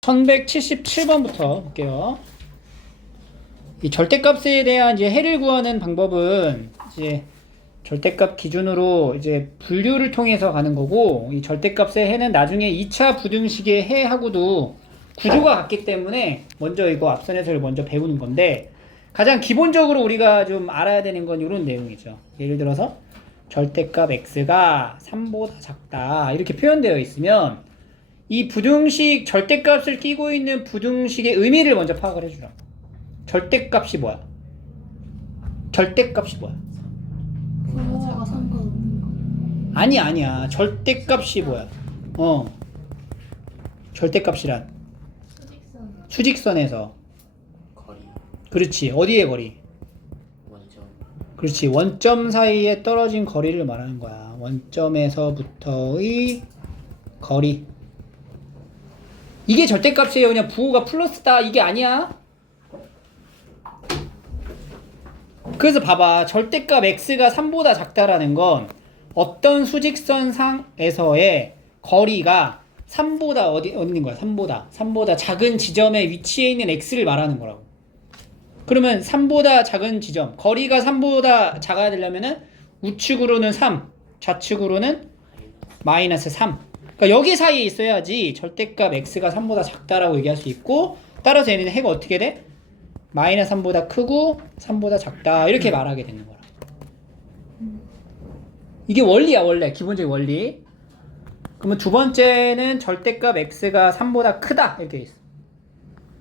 1177번부터 볼게요. 이 절대값에 대한 이제 해를 구하는 방법은 이제 절대값 기준으로 이제 분류를 통해서 가는 거고, 이 절대값의 해는 나중에 2차 부등식의 해하고도 구조가 같기 때문에 먼저 이거 앞선 해설을 먼저 배우는 건데, 가장 기본적으로 우리가 좀 알아야 되는 건 이런 내용이죠. 예를 들어서 절대값 x가 3보다 작다 이렇게 표현되어 있으면 이 부등식 절대값을 끼고 있는 부등식의 의미를 먼저 파악을 해주라. 절대값이 뭐야? 절대값이 뭐야? 부호가 상관없는 거. 아니야. 절대값이 뭐야? 절대값이란 수직선. 수직선에서. 거리, 그렇지. 어디의 거리? 원점, 그렇지. 원점 사이에 떨어진 거리를 말하는 거야. 원점에서부터의 거리. 이게 절대값이에요. 그냥 부호가 플러스다 이게 아니야. 그래서 봐봐. 절대값 x가 3보다 작다라는 건 어떤 수직선상에서의 거리가 3보다 어디 있는 거야? 3보다 작은 지점에 위치해 있는 x를 말하는 거라고. 그러면 3보다 작은 지점, 거리가 3보다 작아야 되려면은 우측으로는 3, 좌측으로는 마이너스 3. 그러니까 여기 사이에 있어야지 절대값 x가 3보다 작다라고 얘기할 수 있고, 따라서 얘는 해가 어떻게 돼? 마이너스 3보다 크고 3보다 작다 이렇게 말하게 되는 거라. 이게 원리야. 원래 기본적인 원리. 그러면 두 번째는 절대값 x가 3보다 크다 이렇게 돼 있어.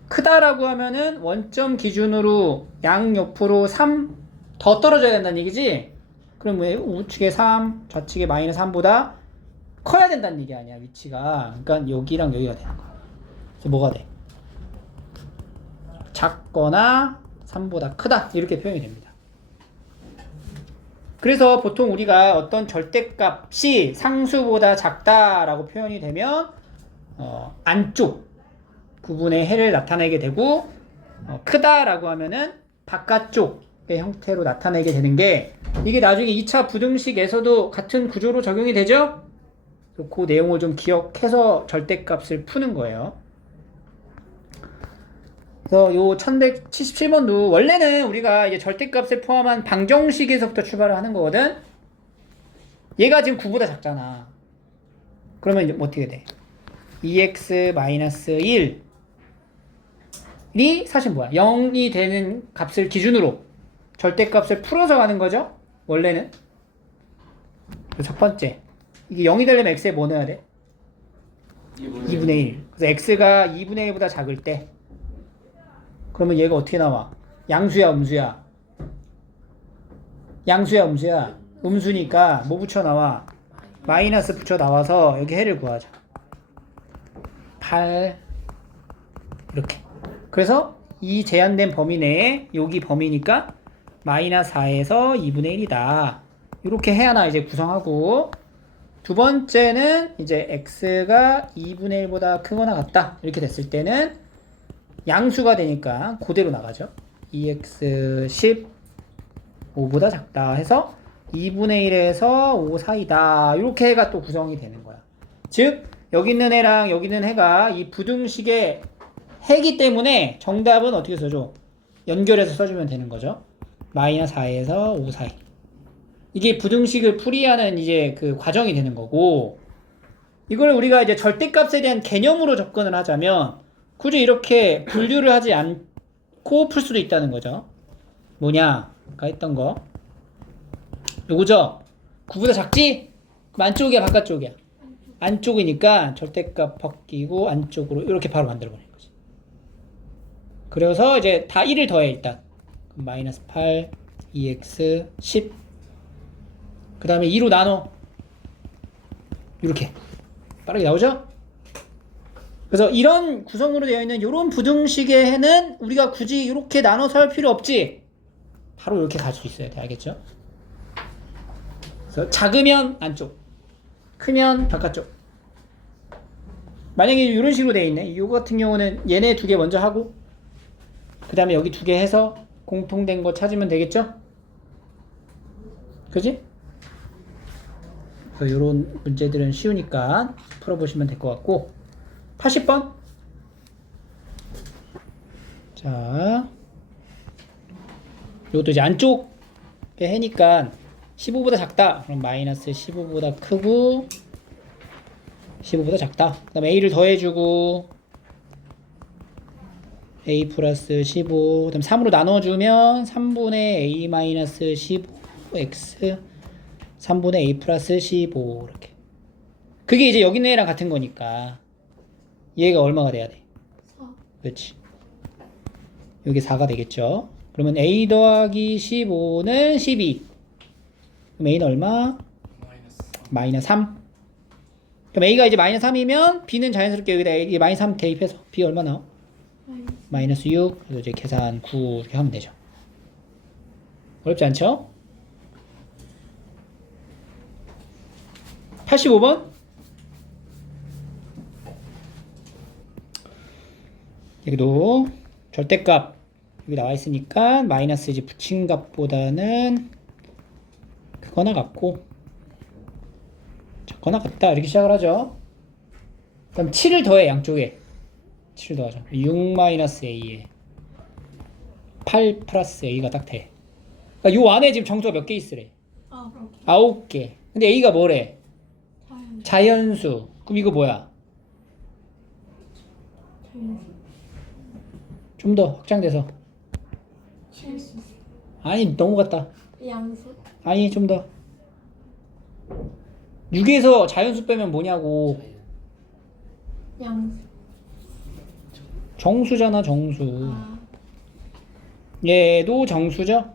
크다라고 하면은 원점 기준으로 양옆으로 3 더 떨어져야 된다는 얘기지. 그럼 왜 우측에 3, 좌측에 마이너스 3보다 커야 된다는 얘기 아니야, 위치가. 그러니까 여기랑 여기가 되는 거야. 그래서 뭐가 돼? 작거나 3보다 크다 이렇게 표현이 됩니다. 그래서 보통 우리가 어떤 절대값이 상수보다 작다라고 표현이 되면 안쪽 부분의 해를 나타내게 되고, 크다라고 하면은 바깥쪽의 형태로 나타내게 되는 게, 이게 나중에 2차 부등식에서도 같은 구조로 적용이 되죠? 그 내용을 좀 기억해서 절대값을 푸는 거예요. 그래서 요 1177번도 원래는 우리가 이제 절대값을 포함한 방정식에서부터 출발을 하는 거거든. 얘가 지금 9보다 작잖아. 그러면 이제 어떻게 돼? 2x-1이 사실 뭐야? 0이 되는 값을 기준으로 절대값을 풀어서 가는 거죠? 원래는. 첫 번째, 이게 0이 되려면 x에 뭐 넣어야 돼? 2분의 1. 그래서 x가 2분의 1보다 작을 때, 그러면 얘가 어떻게 나와? 양수야, 음수야? 양수야, 음수야? 음수니까 뭐 붙여 나와? 마이너스 붙여 나와서 여기 해를 구하자. 8 이렇게. 그래서 이 제한된 범위 내에 여기 범위니까 마이너스 4에서 2분의 1이다. 이렇게 해 하나 이제 구성하고, 두 번째는 이제 x가 2분의 1보다 크거나 같다 이렇게 됐을 때는 양수가 되니까 그대로 나가죠. 2x 15보다 작다 해서 2분의 1에서 5 사이다. 이렇게 해가 또 구성이 되는 거야. 즉 여기 있는 해랑 여기 있는 해가 이 부등식의 해기 때문에 정답은 어떻게 써줘? 연결해서 써주면 되는 거죠. 마이너스 4에서 5 사이. 이게 부등식을 풀이하는 이제 그 과정이 되는 거고, 이걸 우리가 이제 절대값에 대한 개념으로 접근을 하자면 굳이 이렇게 분류를 하지 않고 풀 수도 있다는 거죠. 뭐냐? 아까 했던 거. 요거죠? 9보다 작지? 그럼 안쪽이야, 바깥쪽이야? 안쪽이니까 절대값 벗기고 안쪽으로 이렇게 바로 만들어버리는 거지. 그래서 이제 다 1을 더해 일단. 그럼 마이너스 8, 2x, 10. 그 다음에 2로 나눠. 이렇게 빠르게 나오죠? 그래서 이런 구성으로 되어 있는 이런 부등식의 해는 우리가 굳이 이렇게 나눠서 할 필요 없지. 바로 이렇게 갈 수 있어야 돼. 알겠죠? 그래서 작으면 안쪽, 크면 바깥쪽. 만약에 이런 식으로 되어 있네. 이거 같은 경우는 얘네 두 개 먼저 하고, 그 다음에 여기 두 개 해서 공통된 거 찾으면 되겠죠? 그지? 이런 문제들은 쉬우니까 풀어보시면 될 것 같고, 80번 자, 이것도 이제 안쪽에 해니까 15보다 작다. 그럼 마이너스 15보다 크고 15보다 작다. 그 다음에 a를 더해주고 a 플러스 15, 그 다음 3으로 나눠주면 3분의 a 마이너스 15x 3분의 a 플러스 15 이렇게. 그게 이제 여기 있는 애랑 같은 거니까 얘가 얼마가 돼야 돼? 4. 그렇지. 여기 4가 되겠죠. 그러면 a 더하기 15는 12. 그럼 a는 얼마? 마이너스 3. 그럼 a가 이제 마이너스 3이면 b는 자연스럽게 여기다 a 마이너스 3 대입해서 b 얼마 나와? 마이너스 6. 그래서 이제 계산 9 이렇게 하면 되죠. 어렵지 않죠? 85번. 여기도 절대값 여기 나와 있으니까 마이너스 이제 붙인 값보다는 크거나 같고 작거나 같다 이렇게 시작을 하죠. 그럼 7을 더해 양쪽에 7을 더하죠. 6 마이너스 a에 8 플러스 a가 딱 돼. 그러니까 요 안에 지금 정수가 몇 개 있으래? 아, 그럼 9개. 근데 a가 뭐래? 자연수. 자연수. 그럼 이거 뭐야? 자연수. 좀 더 확장돼서. 실수. 아니 너무 같다. 양수. 아니 좀 더. 6에서 자연수 빼면 뭐냐고. 양수. 정수잖아 정수. 아, 얘도 정수죠.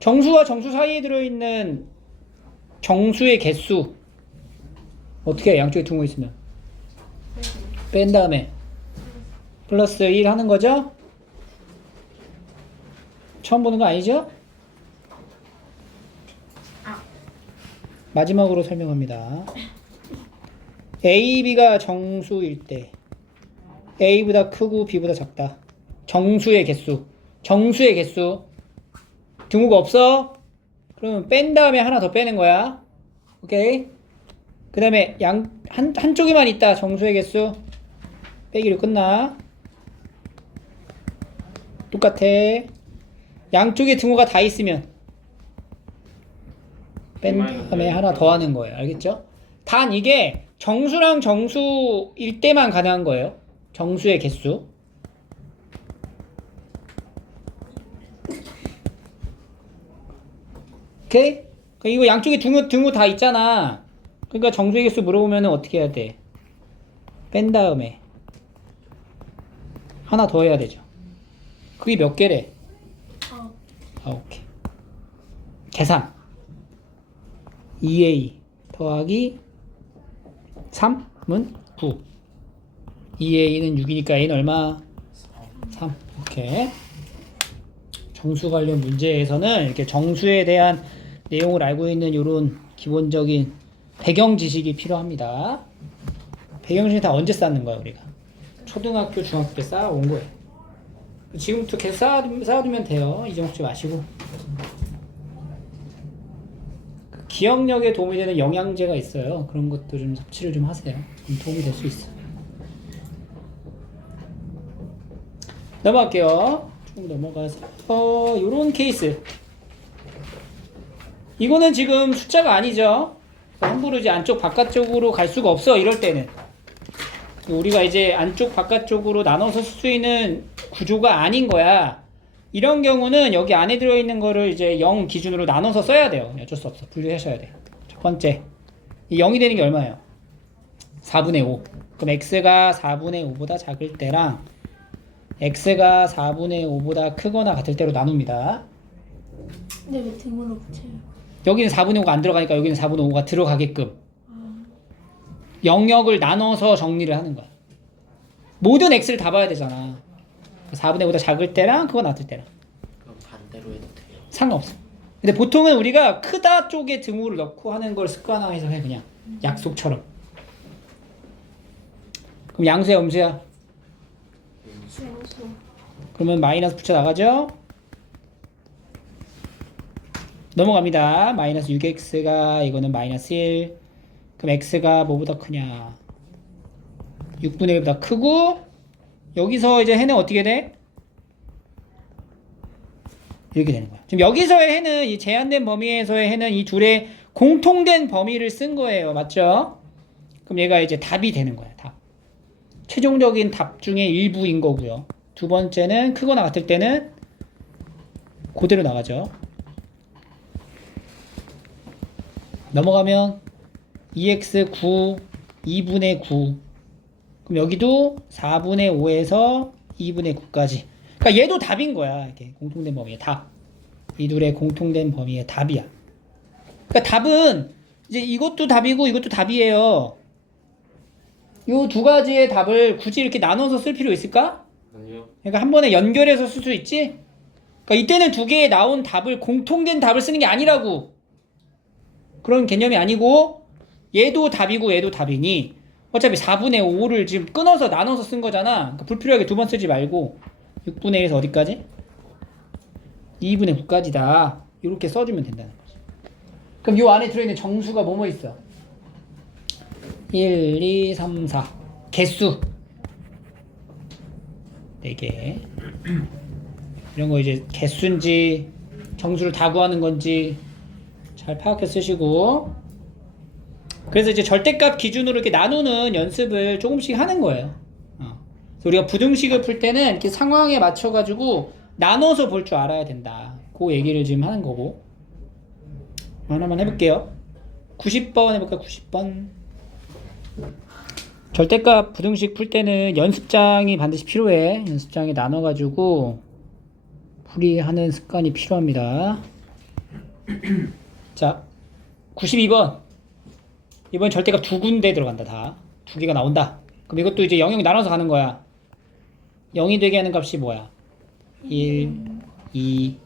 정수와 정수 사이에 들어있는 정수의 개수 어떻게 해? 양쪽에 둥어 있으면 뺀 다음에 플러스 1 하는 거죠? 처음 보는 거 아니죠? 마지막으로 설명합니다. A, B가 정수일 때 A보다 크고 B보다 작다. 정수의 개수. 정수의 개수. 등호가 없어? 그러면 뺀 다음에 하나 더 빼는 거야. 오케이? 그 다음에 한쪽에만 있다. 정수의 개수. 빼기로 끝나. 똑같아. 양쪽에 등호가 다 있으면 뺀 다음에 하나 더 하는 거예요. 알겠죠? 단 이게 정수랑 정수일 때만 가능한 거예요. 정수의 개수. 오케이? 그러니까 이거 양쪽에 등호 다 있잖아. 그러니까 정수의 개수 물어보면 어떻게 해야 돼? 뺀 다음에 하나 더 해야 되죠. 그게 몇 개래? 9개. 계산. 2a 더하기 3은 9. 2a는 6이니까 a는 얼마? 3. 이렇게. 정수 관련 문제에서는 이렇게 정수에 대한 내용을 알고 있는 이런 기본적인 배경 지식이 필요합니다. 배경 지식 다 언제 쌓는 거야 우리가? 초등학교, 중학교 때 쌓아온 거예요. 지금부터 계속 쌓아두면 돼요. 잊어먹지 마시고. 기억력에 도움이 되는 영양제가 있어요. 그런 것도 좀 섭취를 좀 하세요. 그럼 도움이 될 수 있어요. 넘어갈게요. 좀 넘어가서 요런 케이스. 이거는 지금 숫자가 아니죠. 함부로 이제 안쪽 바깥쪽으로 갈 수가 없어. 이럴 때는 우리가 이제 안쪽 바깥쪽으로 나눠서 쓸 수 있는 구조가 아닌 거야. 이런 경우는 여기 안에 들어있는 거를 이제 0 기준으로 나눠서 써야 돼요. 어쩔 수 없어. 분류하셔야 돼. 첫 번째, 이 0이 되는 게 얼마예요? 4분의 5. 그럼 x가 4분의 5보다 작을 때랑 x가 4분의 5보다 크거나 같을 때로 나눕니다. 근데 왜 등으로 붙여요? 여기는 4분의 5가 안 들어가니까 여기는 4분의 5가 들어가게끔 영역을 나눠서 정리를 하는 거야. 모든 x를 다 봐야 되잖아. 4분의 5보다 작을 때랑 그거 같을 때랑 그럼 반대로 해도 돼요? 상관없어. 근데 보통은 우리가 크다 쪽에 등호를 넣고 하는 걸 습관화해서 해. 그냥 약속처럼. 그럼 양수야 음수야? 양수. 그러면 마이너스 붙여 나가죠? 넘어갑니다. 마이너스 6x가 이거는 마이너스 1. 그럼 x가 뭐보다 크냐? 6분의 1보다 크고 여기서 이제 해는 어떻게 돼? 이렇게 되는 거야. 지금 여기서의 해는 이 제한된 범위에서의 해는 이 둘의 공통된 범위를 쓴 거예요. 맞죠? 그럼 얘가 이제 답이 되는 거야. 답. 최종적인 답 중에 일부인 거고요. 두 번째는 크거나 같을 때는 그대로 나가죠. 넘어가면 2x 9 2분의 9 그럼 여기도 4분의 5에서 2분의 9까지 그러니까 얘도 답인 거야. 이렇게 공통된 범위의 답. 이 둘의 공통된 범위의 답이야. 그러니까 답은 이제 이것도 답이고 이것도 답이에요. 요 두 가지의 답을 굳이 이렇게 나눠서 쓸 필요 있을까? 아니요. 그러니까 한 번에 연결해서 쓸 수 있지? 그러니까 이때는 두 개의 나온 답을 공통된 답을 쓰는 게 아니라고. 그런 개념이 아니고 얘도 답이고 얘도 답이니 어차피 4분의 5를 지금 끊어서 나눠서 쓴 거잖아. 그러니까 불필요하게 두 번 쓰지 말고 6분의 1에서 어디까지? 2분의 9까지다. 이렇게 써주면 된다는 거지. 그럼 요 안에 들어있는 정수가 뭐뭐 있어? 1, 2, 3, 4 개수 4개 이런 거 이제 개수인지 정수를 다 구하는 건지 잘 파악해 쓰시고 그래서 이제 절대값 기준으로 이렇게 나누는 연습을 조금씩 하는 거예요. 그래서 우리가 부등식을 풀 때는 이렇게 상황에 맞춰 가지고 나눠서 볼 줄 알아야 된다. 그 얘기를 지금 하는 거고 하나만 해볼게요. 90번 해볼까? 90번 절대값 부등식 풀 때는 연습장이 반드시 필요해. 연습장에 나눠가지고 풀이하는 습관이 필요합니다. 자, 92번. 이번 절대값 두 군데 들어간다. 다. 두 개가 나온다. 그럼 이것도 이제 영역 나눠서 가는 거야. 0이 되게 하는 값이 뭐야? 1, 2.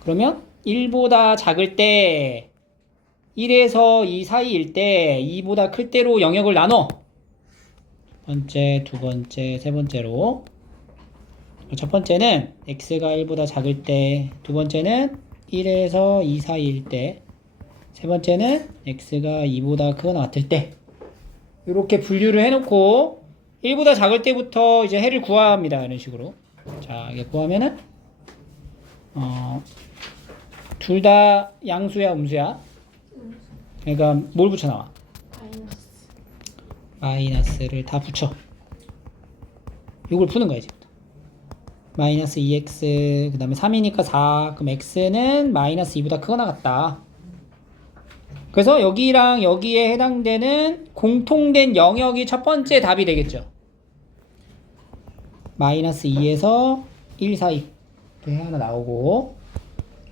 그러면 1보다 작을 때 1에서 2 사이일 때 2보다 클 때로 영역을 나눠. 번째, 두 번째, 세 번째로. 첫 번째는 x가 1보다 작을 때, 두 번째는 1에서 2 사이일 때, 세 번째는 x가 2보다 크거나 같을 때. 이렇게 분류를 해놓고 1보다 작을 때부터 이제 해를 구합니다. 이런 식으로. 자, 이게 구하면은 둘 다 양수야, 음수야? 그러니까 뭘 붙여 나와? 마이너스를 다 붙여. 이걸 푸는 거야 지금. 마이너스 2x 그 다음에 3이니까 4 그럼 x는 마이너스 2보다 크거나 같다. 그래서 여기랑 여기에 해당되는 공통된 영역이 첫 번째 답이 되겠죠. 마이너스 2에서 1 사이 이렇게 하나 나오고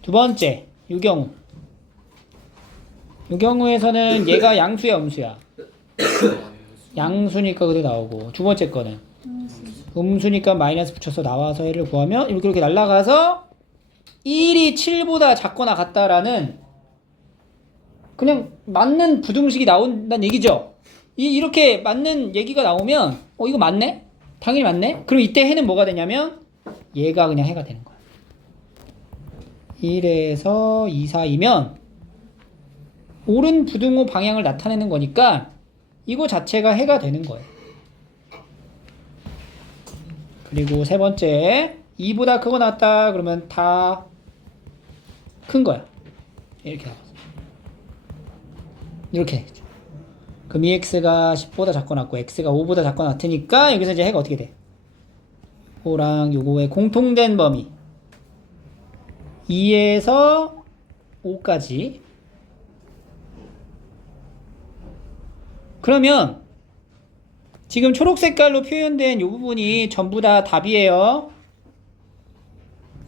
두 번째 이 경우에서는 얘가 양수야 음수야? 양수니까 그대로 나오고 두 번째 거는 음수니까 마이너스 붙여서 나와서 해를 구하면 이렇게 날아가서 1이 7보다 작거나 같다라는 그냥 맞는 부등식이 나온다는 얘기죠. 이렇게 맞는 얘기가 나오면 이거 맞네? 당연히 맞네? 그럼 이때 해는 뭐가 되냐면 얘가 그냥 해가 되는 거야. 1에서 2 사이면 옳은 부등호 방향을 나타내는 거니까 이거 자체가 해가 되는 거예요. 그리고 세 번째 2보다 크거나 같다 그러면 다 큰 거야. 이렇게 나와서 이렇게 되죠. 그럼 2x가 10보다 작거나 같고 x가 5보다 작거나 같으니까 여기서 이제 해가 어떻게 돼? 5랑 요거의 공통된 범위 2에서 5까지. 그러면 지금 초록 색깔로 표현된 이 부분이 전부 다 답이에요.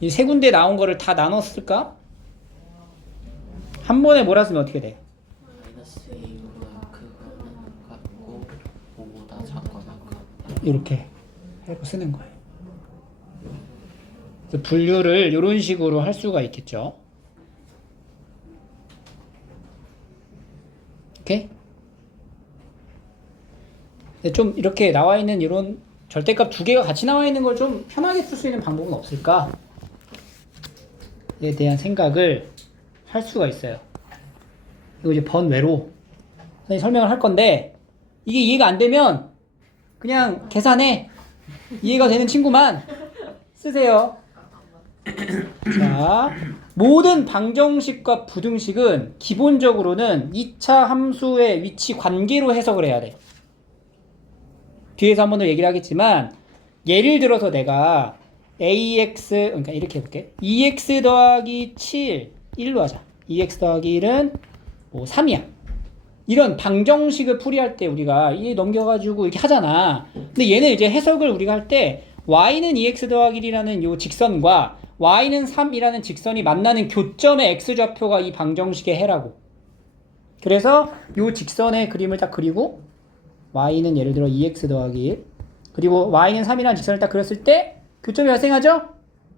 이 세 군데 나온 거를 다 나눴을까? 한 번에 몰았으면 어떻게 돼? 마이너스 2보다 크거나 같고 5보다 작거나 같다. 이렇게 해서 쓰는 거예요. 그래서 분류를 이런 식으로 할 수가 있겠죠. 오케이? 좀 이렇게 나와 있는 이런 절대값 두 개가 같이 나와 있는 걸 좀 편하게 쓸 수 있는 방법은 없을까? 에 대한 생각을 할 수가 있어요. 이거 이제 번외로 선생님 설명을 할 건데 이게 이해가 안 되면 그냥 계산해. 이해가 되는 친구만 쓰세요. 자, 모든 방정식과 부등식은 기본적으로는 2차 함수의 위치 관계로 해석을 해야 돼. 뒤에서 한 번 더 얘기를 하겠지만 예를 들어서 내가 ax 그러니까 이렇게 해볼게. 2x 더하기 7 1로 하자. 2x 더하기 1은 뭐 3이야. 이런 방정식을 풀이할 때 우리가 이 넘겨가지고 이렇게 하잖아. 근데 얘는 이제 해석을 우리가 할 때 y는 2x 더하기 1이라는 요 직선과 y는 3이라는 직선이 만나는 교점의 x좌표가 이 방정식의 해라고. 그래서 요 직선의 그림을 딱 그리고 y는 예를 들어 2x 더하기 1 그리고 y는 3이라는 직선을 딱 그렸을 때 교점이 발생하죠?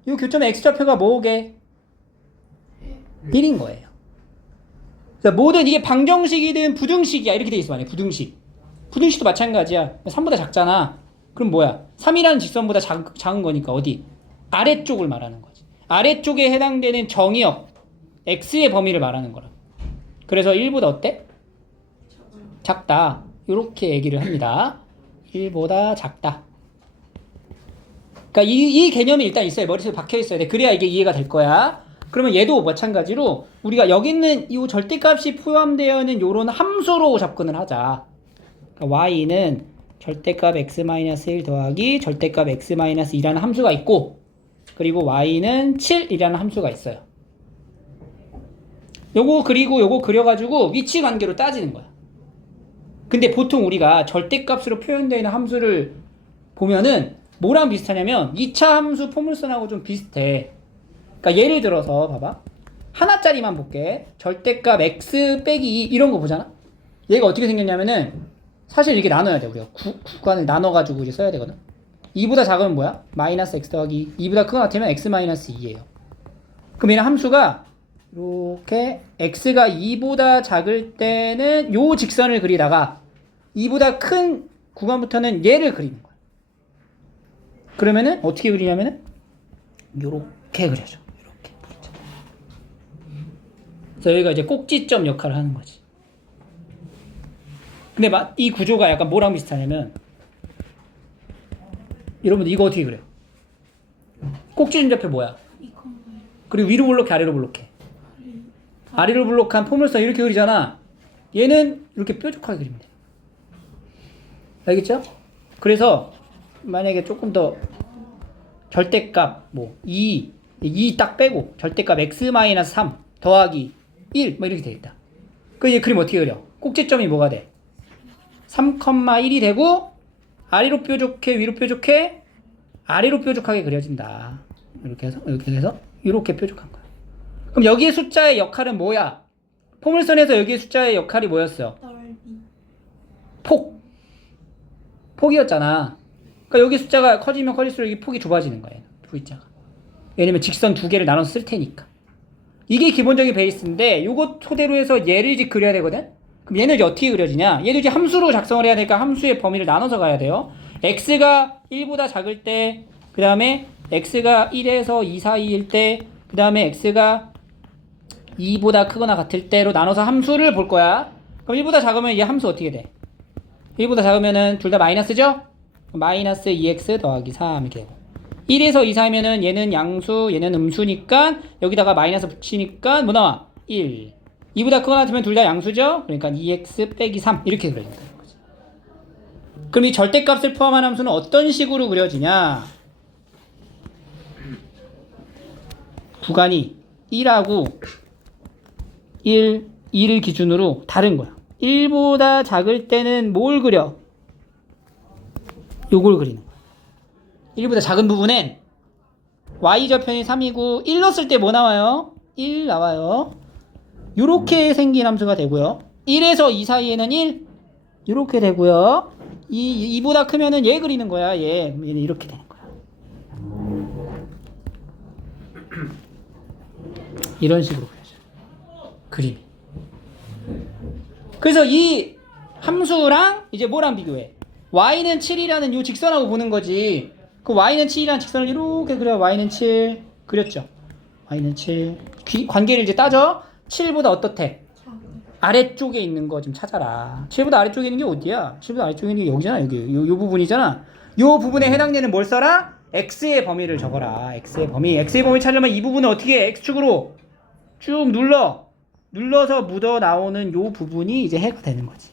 이 교점의 x좌표가 뭐게? 1인 거예요. 자, 모든 이게 방정식이든 부등식이야 이렇게 돼 있어. 만약에 부등식도 마찬가지야. 3보다 작잖아. 그럼 뭐야? 3이라는 직선보다 작은 거니까 어디? 아래쪽을 말하는 거지. 아래쪽에 해당되는 정의역 x의 범위를 말하는 거라. 그래서 1보다 어때? 작다. 이렇게 얘기를 합니다. 1보다 작다. 그러니까 이 개념이 일단 있어야 머릿속에 박혀 있어야 돼. 그래야 이게 이해가 될 거야. 그러면 얘도 마찬가지로 우리가 여기 있는 이 절대값이 포함되어 있는 요런 함수로 접근을 하자. 그러니까 y는 절대값 x-1 더하기 절대값 x-2라는 함수가 있고 그리고 y는 7이라는 함수가 있어요. 요거 그리고 요거 그려가지고 위치 관계로 따지는 거야. 근데 보통 우리가 절대값으로 표현되어 있는 함수를 보면은 뭐랑 비슷하냐면 2차 함수 포물선하고 좀 비슷해. 그러니까 예를 들어서 봐봐. 하나짜리만 볼게. 절대값 x 빼기 2 이런 거 보잖아. 얘가 어떻게 생겼냐면은 사실 이렇게 나눠야 돼. 우리가 구간을 나눠가지고 이제 써야 되거든. 2보다 작으면 뭐야? 마이너스 x 더하기 2보다 크거나 같으면 x 마이너스 2예요. 그럼 얘는 함수가 이렇게 x가 2보다 작을 때는 요 직선을 그리다가 2보다 큰 구간부터는 얘를 그리는 거야. 그러면은 어떻게 그리냐면은 요렇게 그려줘. 요렇게. 그래서 여기가 이제 꼭지점 역할을 하는 거지. 근데 이 구조가 약간 뭐랑 비슷하냐면 여러분들 이거 어떻게 그래요? 꼭지점 좌표 뭐야? 그리고 위로 블록해 아래로 블록해? 아래로 블록한 포물선 이렇게 그리잖아. 얘는 이렇게 뾰족하게 그리면 돼. 알겠죠? 그래서 만약에 조금 더 절대값 뭐 2 딱 빼고 절대값 x-3 더하기 1 뭐 이렇게 되겠다. 그 이제 그림 어떻게 그려? 꼭지점이 뭐가 돼? 3,1이 되고 아래로 뾰족해 위로 뾰족해 아래로 뾰족하게 그려진다. 이렇게 해서 이렇게 뾰족한 거야. 그럼 여기의 숫자의 역할은 뭐야? 포물선에서 여기의 숫자의 역할이 뭐였어요? 넓이. 폭이었잖아. 그러니까 여기 숫자가 커지면 커질수록 여기 폭이 좁아지는 거예요. V자가. 왜냐면 직선 두 개를 나눠서 쓸 테니까. 이게 기본적인 베이스인데 요거 토대로 해서 얘를 이제 그려야 되거든? 그럼 얘는 이제 어떻게 그려지냐? 얘도 이제 함수로 작성을 해야 되니까 함수의 범위를 나눠서 가야 돼요. x가 1보다 작을 때, 그 다음에 x가 1에서 2 사이일 때, 그 다음에 x가 2보다 크거나 같을 때로 나눠서 함수를 볼 거야. 그럼 1보다 작으면 얘 함수 어떻게 돼? 1보다 작으면은 둘 다 마이너스죠? 마이너스 2x 더하기 3 이렇게 되고 1에서 2 사이면은 얘는 양수, 얘는 음수니까 여기다가 마이너스 붙이니까 뭐 나와? 1. 2보다 크거나 같으면 둘 다 양수죠? 그러니까 2x 빼기 3 이렇게 그려진다는 거지. 그럼 이 절대값을 포함한 함수는 어떤 식으로 그려지냐? 구간이 1하고 2를 기준으로 다른 거야. 1보다 작을 때는 뭘 그려? 요걸 그리는 거야. 1보다 작은 부분엔 y좌표는 3이고 1 넣었을 때 뭐 나와요? 1 나와요. 요렇게 생긴 함수가 되고요. 1에서 2 사이에는 1 요렇게 되고요. 2보다 크면은 얘 그리는 거야. 얘는 이렇게 되는 거야. 이런 식으로 그려져요. 그림이. 그래서 이 함수랑 이제 뭐랑 비교해? y는 7이라는 이 직선하고 보는 거지. 그 y는 7이라는 직선을 이렇게 그려. y는 7 그렸죠. y는 7 관계를 이제 따져. 7보다 어떻대? 아래쪽에 있는 거 좀 찾아라. 7보다 아래쪽에 있는 게 어디야? 7보다 아래쪽에 있는 게 여기잖아. 여기 요 부분이잖아. 요 부분에 해당되는 뭘 써라? x의 범위를 적어라. x의 범위 찾으려면 이 부분을 어떻게 해? x축으로 쭉 눌러서 묻어 나오는 요 부분이 이제 해가 되는 거지.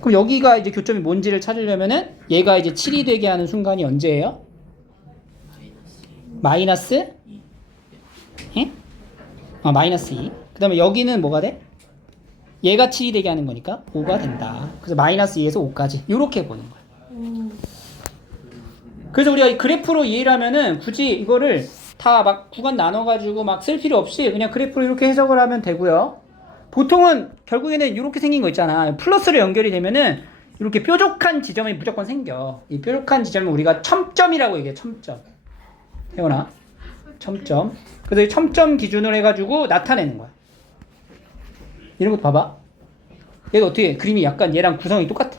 그럼 여기가 이제 교점이 뭔지를 찾으려면은 얘가 이제 7이 되게 하는 순간이 언제예요? 마이너스 2. 예? 마이너스 2. 그 다음에 여기는 뭐가 돼? 얘가 7이 되게 하는 거니까 5가 된다. 그래서 마이너스 2에서 5까지 이렇게 보는 거야. 그래서 우리가 이 그래프로 이해를 하면은 굳이 이거를 다 막 구간 나눠가지고 막 쓸 필요 없이 그냥 그래프로 이렇게 해석을 하면 되고요. 보통은 결국에는 이렇게 생긴 거 있잖아. 플러스로 연결이 되면은 이렇게 뾰족한 지점이 무조건 생겨. 이 뾰족한 지점은 우리가 첨점이라고 얘기해. 첨점. 태원아, 첨점. 그래서 이 첨점 기준으로 해가지고 나타내는 거야. 이런 거 봐봐. 얘가 어떻게 해? 그림이 약간 얘랑 구성이 똑같아.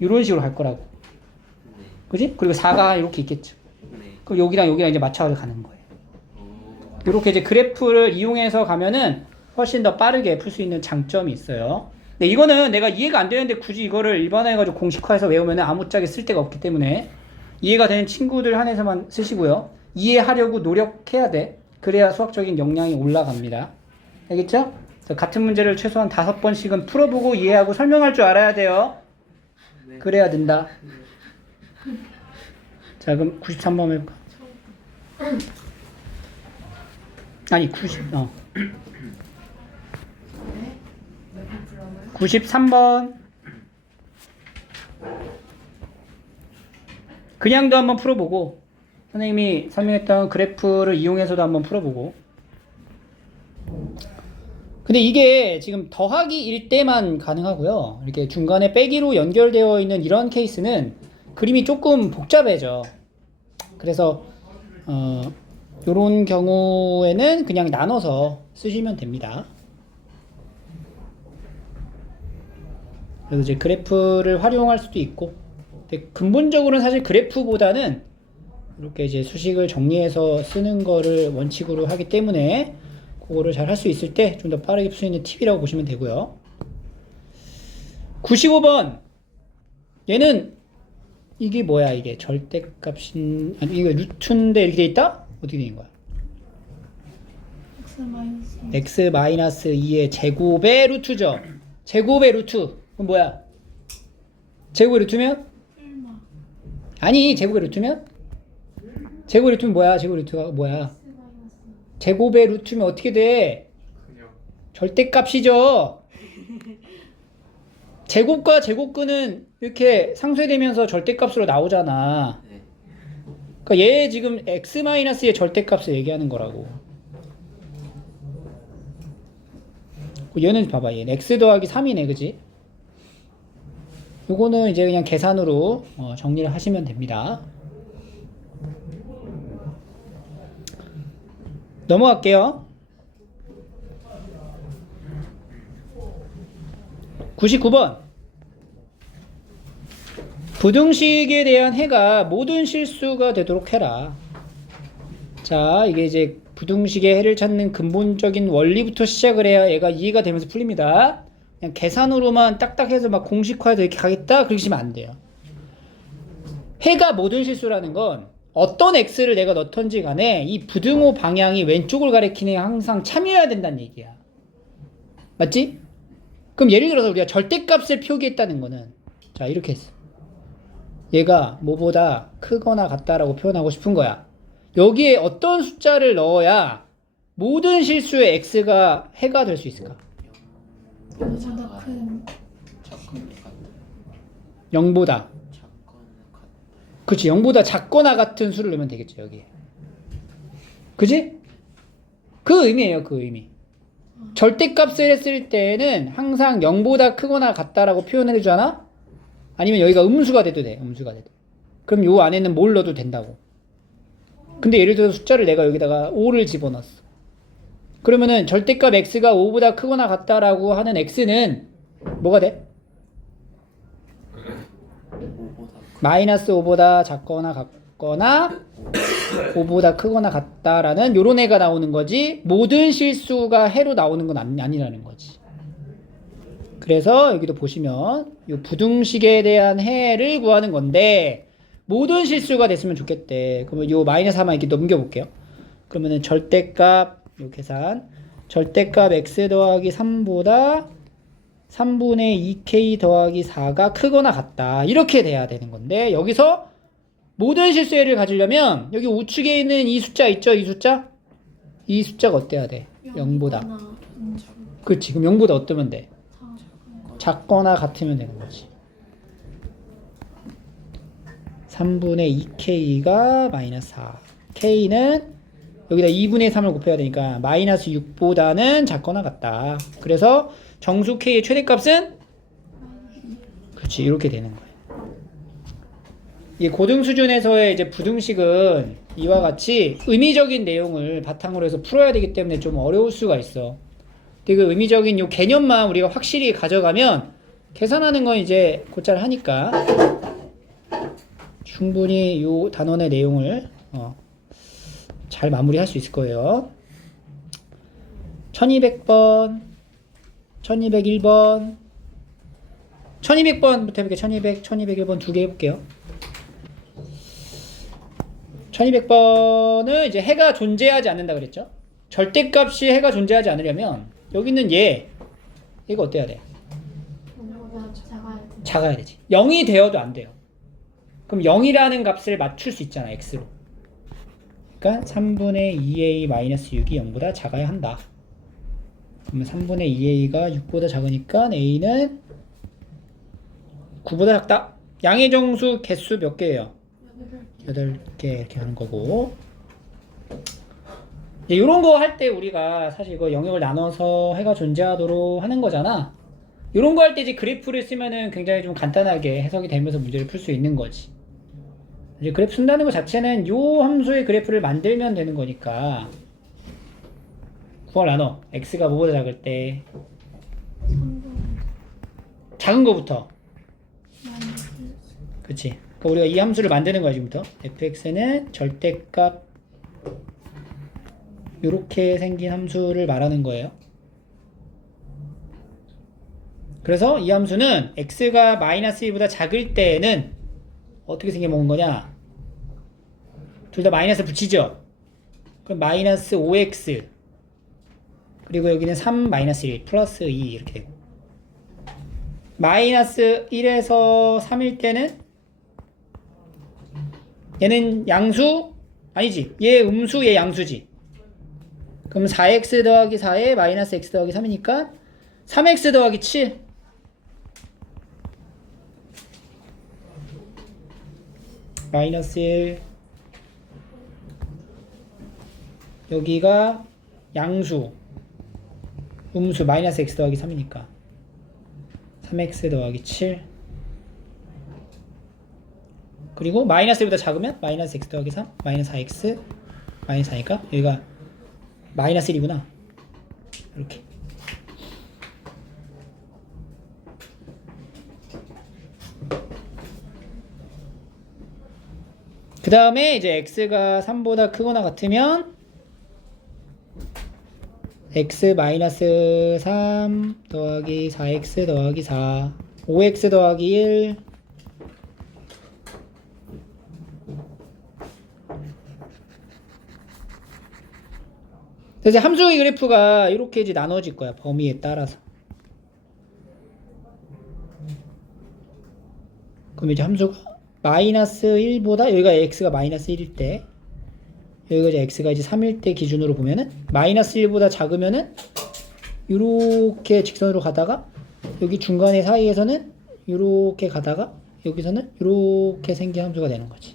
이런 식으로 갈 거라고. 네. 그지? 그리고 4가 이렇게 있겠죠. 네. 그럼 여기랑 이제 맞춰서 가는 거예요. 오. 이렇게 이제 그래프를 이용해서 가면은 훨씬 더 빠르게 풀 수 있는 장점이 있어요. 근데 이거는 내가 이해가 안 되는데 굳이 이거를 일반화해가지고 공식화해서 외우면 아무짝에 쓸 데가 없기 때문에 이해가 되는 친구들 한해서만 쓰시고요. 이해하려고 노력해야 돼. 그래야 수학적인 역량이 올라갑니다. 알겠죠? 그래서 같은 문제를 최소한 5번씩은 풀어보고 이해하고 설명할 줄 알아야 돼요. 네. 그래야 된다. 자, 그럼 93번 해볼까? 아니, 93번. 그냥도 한번 풀어보고, 선생님이 설명했던 그래프를 이용해서도 한번 풀어보고. 근데 이게 지금 더하기일 때만 가능하고요. 이렇게 중간에 빼기로 연결되어 있는 이런 케이스는 그림이 조금 복잡해져. 그래서 요런 경우에는 그냥 나눠서 쓰시면 됩니다. 그래서 이제 그래프를 활용할 수도 있고, 근데 근본적으로는 사실 그래프보다는 이렇게 이제 수식을 정리해서 쓰는 거를 원칙으로 하기 때문에 그거를 잘 할 수 있을 때 좀 더 빠르게 풀 수 있는 팁이라고 보시면 되고요. 95번. 얘는 이게 뭐야? 이게 절대값인 아니 이거 루트인데 이렇게 돼 있다? 어떻게 되는 거야? x-2의 제곱의 루트죠. 제곱의 루트. 그럼 뭐야? 제곱의 루트면? 아니, 제곱의 루트면? 제곱의 루트면 뭐야? 제곱의 루트가 뭐야? 제곱의 루트면 어떻게 돼? 절대값이죠. 제곱과 제곱근은 이렇게 상쇄되면서 절대값으로 나오잖아. 네. 그러니까 얘 지금 x-의 절대값을 얘기하는 거라고. 얘는 봐봐, 얘는 x 더하기 3이네, 그지? 요거는 이제 그냥 계산으로 정리를 하시면 됩니다. 넘어갈게요. 99번. 부등식에 대한 해가 모든 실수가 되도록 해라. 자, 이게 이제 부등식의 해를 찾는 근본적인 원리부터 시작을 해야 얘가 이해가 되면서 풀립니다. 그냥 계산으로만 딱딱해서 막 공식화해서 이렇게 가겠다? 그러시면 안 돼요. 해가 모든 실수라는 건 어떤 x를 내가 넣던지 간에 이 부등호 방향이 왼쪽을 가리키는 게 항상 참여해야 된다는 얘기야. 맞지? 그럼 예를 들어서 우리가 절대값을 표기했다는 거는 자, 이렇게 했어. 얘가 뭐보다 크거나 같다라고 표현하고 싶은 거야. 여기에 어떤 숫자를 넣어야 모든 실수의 x가 해가 될 수 있을까? 보다 큰. 작거나 같다. 0보다. 작거나 같다. 그치, 0보다 작거나 같은 수를 넣으면 되겠죠, 여기에. 그지? 그 의미예요, 그 의미. 절대값을 했을 때는 항상 0보다 크거나 같다라고 표현을 해주잖아? 아니면 여기가 음수가 돼도 돼, 음수가 돼도. 그럼 요 안에는 뭘 넣어도 된다고. 근데 예를 들어서 숫자를 내가 여기다가 5를 집어넣었어. 그러면은 절대값 x가 5보다 크거나 같다라고 하는 x는 뭐가 돼? 마이너스 5보다 작거나 같거나 5보다 크거나 같다라는 요런 애가 나오는 거지, 모든 실수가 해로 나오는 건 아니라는 거지. 그래서 여기도 보시면 요 부등식에 대한 해를 구하는 건데 모든 실수가 됐으면 좋겠대. 그러면 요 마이너스 4만 이렇게 넘겨볼게요. 그러면은 절대값 요 계산 절대값 x 더하기 3보다 3분의 2k 더하기 4가 크거나 같다. 이렇게 돼야 되는 건데 여기서 모든 실수를 가지려면 여기 우측에 있는 이 숫자 있죠? 이 숫자? 이 숫자가 어때야 돼? 0보다. 그렇지. 그럼 0보다 어떠면 돼? 작거나 같으면 되는 거지. 3분의 2k가 마이너스 4. k는 여기다 2분의 3을 곱해야 되니까 마이너스 6보다는 작거나 같다. 그래서 정수 k의 최대값은 그렇지. 이렇게 되는 거예요. 이 고등 수준에서의 이제 부등식은 이와 같이 의미적인 내용을 바탕으로 해서 풀어야 되기 때문에 좀 어려울 수가 있어. 근데 그 의미적인 요 개념만 우리가 확실히 가져가면 계산하는 건 이제 곧잘 하니까 충분히 요 단원의 내용을 잘 마무리할 수 있을 거예요. 1200번, 1201번, 1200번부터 해볼게요. 1200, 1201번 두 개 해볼게요. 1200번은 이제 해가 존재하지 않는다 그랬죠? 절대값이 해가 존재하지 않으려면 여기 있는 얘가 어때야 돼? 작아야 되지. 0이 되어도 안 돼요. 그럼 0이라는 값을 맞출 수 있잖아, x로. 그러니까 3분의 2a-6이 0보다 작아야 한다. 그러면 3분의 2a가 6보다 작으니까 a는 9보다 작다. 양의 정수 개수 몇 개예요? 8개 이렇게 하는 거고. 이런 거 할 때 우리가 사실 이거 영역을 나눠서 해가 존재하도록 하는 거잖아. 이런 거 할 때 이제 그래프를 쓰면은 굉장히 좀 간단하게 해석이 되면서 문제를 풀 수 있는 거지. 이제 그래프 쓴다는 것 자체는 요 함수의 그래프를 만들면 되는 거니까. 9월 나눠. x가 뭐보다 작을 때 작은 거부터. 그치. 그러니까 우리가 이 함수를 만드는 거야 지금부터. fx는 절대값 요렇게 생긴 함수를 말하는 거예요. 그래서 이 함수는 x가 마이너스 1보다 작을 때에는 어떻게 생겨먹은 거냐? 둘 다 마이너스 붙이죠? 그럼 마이너스 5x 그리고 여기는 3 마이너스 1 플러스 2 이렇게 되고 마이너스 1에서 3일 때는 얘는 양수? 아니지. 얘 음수, 얘 양수지. 그럼 4x 더하기 4에 마이너스 x 더하기 3이니까 3x 더하기 7 마이너스 1 여기가 양수 음수 마이너스 x 더하기 3이니까 3x 더하기 7 그리고 마이너스 1보다 작으면 마이너스 x 더하기 3 마이너스 4x 마이너스 4니까 여기가 마이너스 1이구나 이렇게 그 다음에 이제 x가 3보다 크거나 같으면 x 마이너스 3 더하기 4x 더하기 4 5x 더하기 1 그래서 함수의 그래프가 이렇게 이제 나눠질 거야. 범위에 따라서. 그럼 이제 함수가 마이너스 1보다 여기가 x가 마이너스 1일 때 여기가 이제 x가 이제 3일 때 기준으로 보면은 마이너스 1보다 작으면은 이렇게 직선으로 가다가 여기 중간에 사이에서는 이렇게 가다가 여기서는 이렇게 생긴 함수가 되는 거지.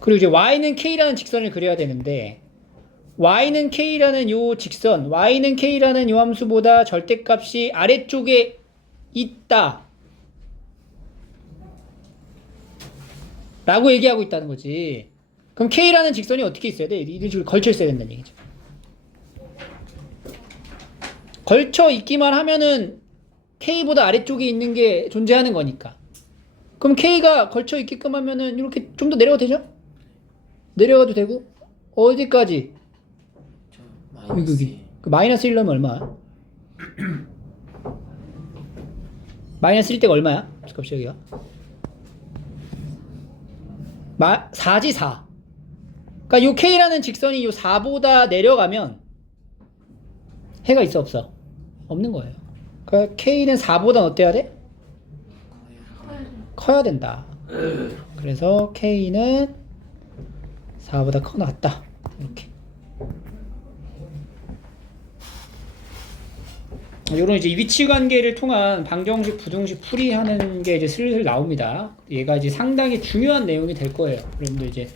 그리고 이제 y는 k라는 직선을 그려야 되는데 y는 k라는 요 직선, y는 k라는 요 함수보다 절대값이 아래쪽에 있다 라고 얘기하고 있다는 거지. 그럼 k라는 직선이 어떻게 있어야 돼? 이런 식으로 걸쳐 있어야 된다는 얘기죠. 걸쳐 있기만 하면은 k보다 아래쪽에 있는 게 존재하는 거니까. 그럼 k가 걸쳐 있게끔 하면은 이렇게 좀 더 내려가도 되죠? 내려가도 되고 어디까지? 마이너스 여기 그 마이너스 1 넣으면 얼마? 마이너스 1대가 얼마야? 값이 여기가 4지 4. 그러니까 요 K라는 직선이 요 4보다 내려가면 해가 있어 없어? 없는 거예요. 그러니까 K는 4보다 어때야 돼? 커야 된다. 그래서 K는 4보다 커나 같다. 이렇게. 요런 이제 위치 관계를 통한 방정식, 부등식 풀이하는 게 이제 슬슬 나옵니다. 얘가 이제 상당히 중요한 내용이 될 거예요. 여러분들 이제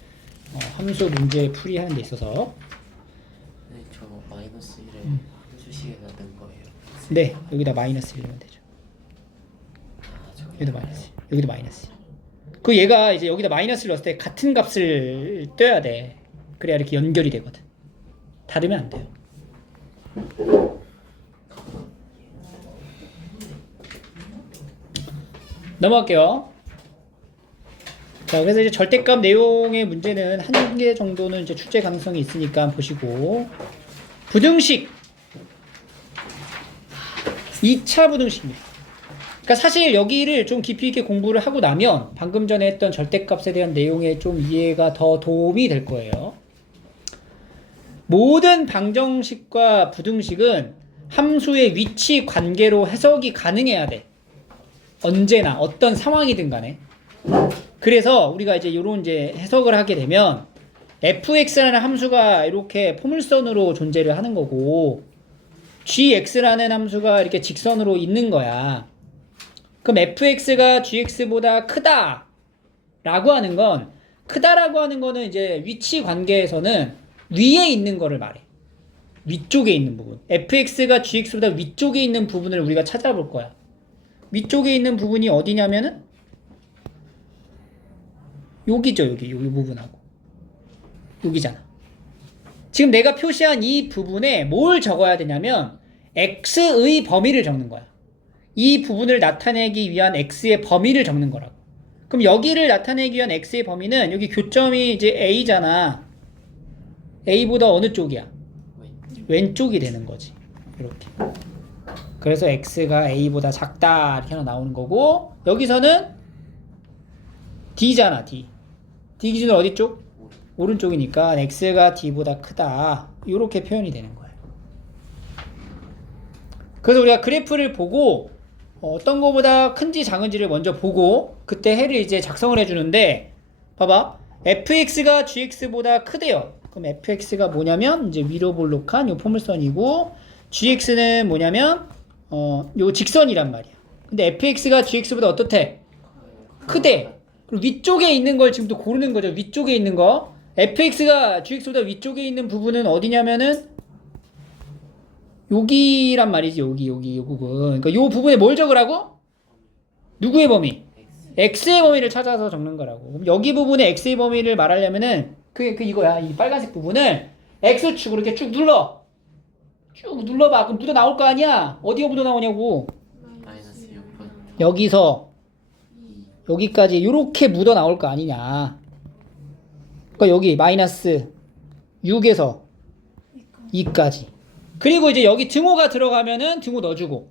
함수 문제 풀이하는 데 있어서. 네, 저 마이너스 1에 함수식에 넣은 거예요. 네, 여기다 마이너스 1이면 되죠. 아, 저기 여기도 마이너스 1. 여기도 마이너스 1. 그 얘가 이제 여기다 마이너스를 넣었을 때 같은 값을 떼야 돼. 그래야 이렇게 연결이 되거든. 다르면 안 돼요. 넘어갈게요. 자, 그래서 이제 절대값 내용의 문제는 한 개 정도는 이제 출제 가능성이 있으니까 보시고, 부등식 2차 부등식입니다. 그러니까 사실 여기를 좀 깊이 있게 공부를 하고 나면 방금 전에 했던 절대값에 대한 내용에 좀 이해가 더 도움이 될 거예요. 모든 방정식과 부등식은 함수의 위치 관계로 해석이 가능해야 돼. 언제나 어떤 상황이든 간에. 그래서 우리가 이제 요런 이제 해석을 하게 되면 fx라는 함수가 이렇게 포물선으로 존재를 하는 거고 gx라는 함수가 이렇게 직선으로 있는 거야. 그럼 fx가 gx보다 크다 라고 하는 건, 크다라고 하는 거는 이제 위치 관계에서는 위에 있는 거를 말해. 위쪽에 있는 부분. fx가 gx보다 위쪽에 있는 부분을 우리가 찾아볼 거야. 위쪽에 있는 부분이 어디냐면은 여기죠. 여기 부분하고 여기잖아. 지금 내가 표시한 이 부분에 뭘 적어야 되냐면 x의 범위를 적는 거야. 이 부분을 나타내기 위한 x의 범위를 적는 거라고. 그럼 여기를 나타내기 위한 x의 범위는 여기 교점이 이제 a잖아. a보다 어느 쪽이야? 왼쪽이 되는 거지. 이렇게. 그래서 x가 a보다 작다 이렇게 하나 나오는 거고, 여기서는 d잖아. d 기준은 어디 쪽? 오른쪽이니까 x가 d보다 크다 이렇게 표현이 되는 거예요. 그래서 우리가 그래프를 보고 어떤 거보다 큰지 작은지를 먼저 보고 그때 해를 이제 작성을 해주는데, 봐봐, fx가 gx보다 크대요. 그럼 fx가 뭐냐면 이제 위로 볼록한 요 포물선이고, gx는 뭐냐면 요 직선이란 말이야. 근데 fx가 gx보다 어떻대? 크대. 그리고 위쪽에 있는 걸 지금 또 고르는 거죠. 위쪽에 있는 거. fx가 gx보다 위쪽에 있는 부분은 어디냐면은 여기란 말이지. 여기 요 부분. 그러니까 요 부분에 뭘 적으라고? 누구의 범위? x의 범위를 찾아서 적는 거라고. 그럼 여기 부분에 x의 범위를 말하려면은 그 이거야. 이 빨간색 부분을 x축으로 이렇게 쭉 눌러. 쭉 눌러봐. 그럼 묻어 나올 거 아니야? 어디가 묻어 나오냐고. 마이너스 6번. 여기서 여기까지 이렇게 묻어 나올 거 아니냐. 그러니까 여기 마이너스 6에서 2까지. 그리고 이제 여기 등호가 들어가면은 등호 넣어주고,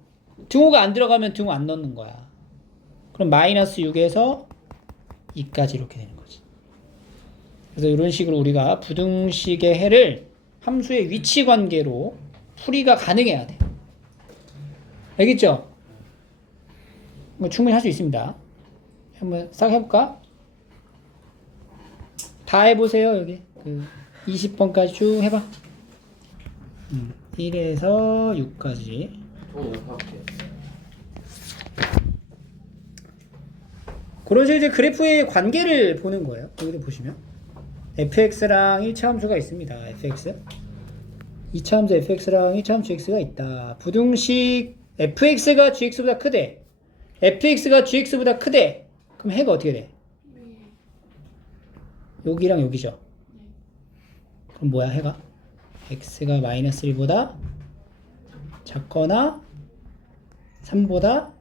등호가 안 들어가면 등호 안 넣는 거야. 그럼 마이너스 6에서 2까지 이렇게 되는 거지. 그래서 이런 식으로 우리가 부등식의 해를 함수의 위치 관계로 풀이가 가능해야 돼. 알겠죠? 충분히 할 수 있습니다. 한번 싹 해볼까? 다 해보세요. 여기 20번까지 쭉 해봐. 1에서 6까지. 그러죠. 이제 그래프의 관계를 보는 거예요. 여기도 보시면 fx랑 1차 함수가 있습니다. fx 2차 함수 fx랑 1차 함수 gx가 있다. 부등식 fx가 gx보다 크대. fx가 gx보다 크대. 그럼 해가 어떻게 돼? 여기랑 여기죠. 그럼 뭐야 해가? x가 마이너스 1보다 작거나 3보다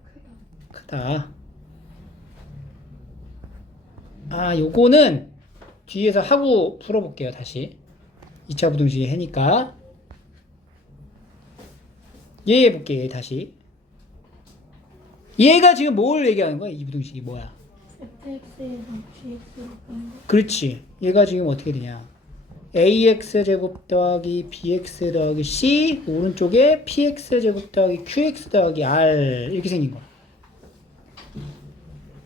크다. 아, 요거는 뒤에서 하고 풀어볼게요. 다시 2차 부등식이 해니까 얘 해볼게요. 다시 얘가 지금 뭘 얘기하는 거야? 이 부등식이 뭐야? fx에서 gx로 뺀 거. 그렇지. 얘가 지금 어떻게 되냐? ax 제곱 더하기 bx 더하기 c 오른쪽에 px 제곱 더하기 qx 더하기 r 이렇게 생긴 거야.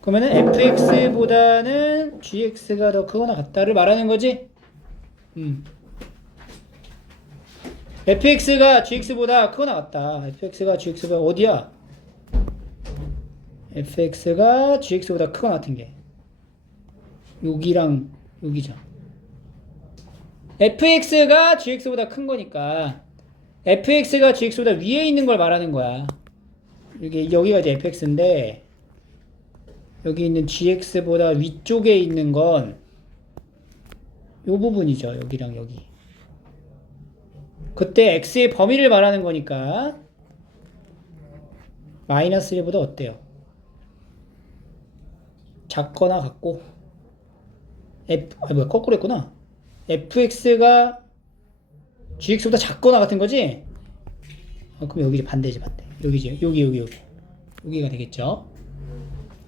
그러면은 fx보다는 gx가 더 크거나 같다를 말하는 거지. fx가 gx보다 크거나 같다. fx가 gx보다 어디야? fx가 gx보다 크거나 같은 게 여기랑 여기죠. fx가 gx보다 큰 거니까 fx가 gx보다 위에 있는 걸 말하는 거야. 여기가 이제 fx인데 여기 있는 gx보다 위쪽에 있는 건 요 부분이죠. 여기랑 여기. 그때 x의 범위를 말하는 거니까 마이너스 1보다 어때요? 작거나 같고 거꾸로 했구나. fx가 gx보다 작거나 같은 거지? 그럼 여기 반대지 반대. 여기지. 여기가 되겠죠.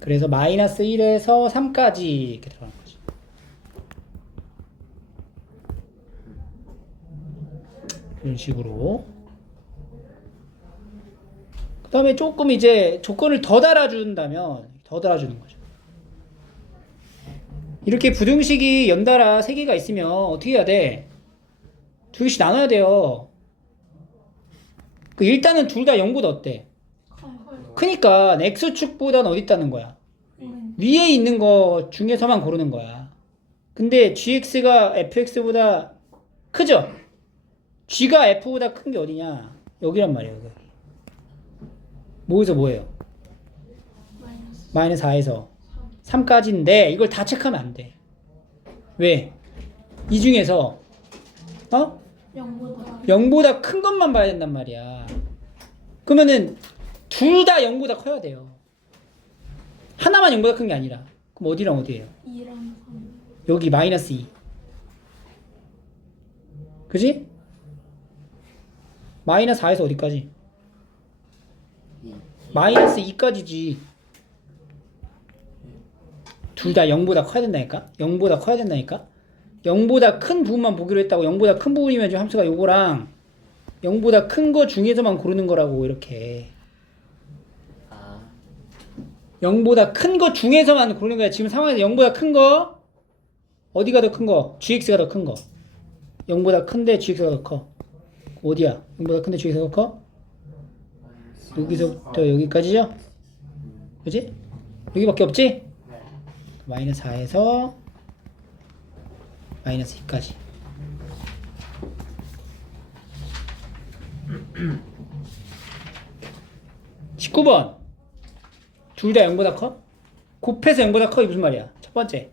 그래서 마이너스 1에서 3까지 이렇게 들어가는 거지. 이런 식으로. 그 다음에 조금 이제 조건을 더 달아준다면 더 달아주는 거죠. 이렇게 부등식이 연달아 3개가 있으면 어떻게 해야 돼? 2개씩 나눠야 돼요. 일단은 둘 다 0보다 어때? 크니까 x축보다는 어디 있다는 거야? 위에 있는 거 중에서만 고르는 거야. 근데 gx가 fx보다 크죠? g가 f보다 큰 게 어디냐? 여기란 말이에요. 여기. 뭐에서 뭐예요? 마이너스 4에서 3까지인데 이걸 다 체크하면 안 돼. 왜? 이 중에서 0보다 큰 것만 봐야 된단 말이야. 그러면은 둘 다 0보다 커야 돼요. 하나만 0보다 큰 게 아니라. 그럼 어디랑 어디예요? 2랑 3. 여기 마이너스 2. 그지? 마이너스 4에서 어디까지? 마이너스 2까지지. 둘 다 0보다 커야 된다니까? 0보다 커야 된다니까? 0보다 큰 부분만 보기로 했다고. 0보다 큰 부분이면 지금 함수가 요거랑 0보다 큰 거 중에서만 고르는 거라고. 이렇게 0보다 큰 거 중에서만 고르는 거야. 지금 상황에서 0보다 큰 거 어디가 더 큰 거? gx가 더 큰 거. 0보다 큰데 gx가 더 커. 어디야? 0보다 큰데 gx가 더 커? 여기서부터 여기까지죠? 그지? 여기밖에 없지? 마이너스 4에서 마이너스 2까지. (19번) 둘 다 0보다 커? 곱해서 0보다 커? 이 무슨 말이야? 첫 번째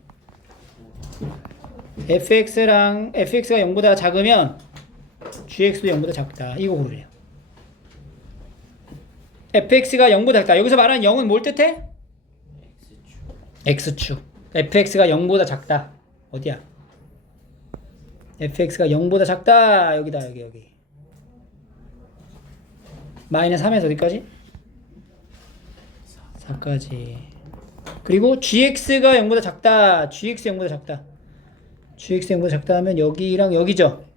fx가 0보다 작으면 gx도 0보다 작다. 이거 고르래요. fx가 0보다 작다. 여기서 말하는 0은 뭘 뜻해? x축. fx가 0보다 작다. 어디야? fx가 0보다 작다. 여기다. 여기. 마이너스 3에서 어디까지? 4까지. 그리고 gx가 0보다 작다. gx 0보다 작다. gx 0보다 작다 하면 여기랑 여기죠.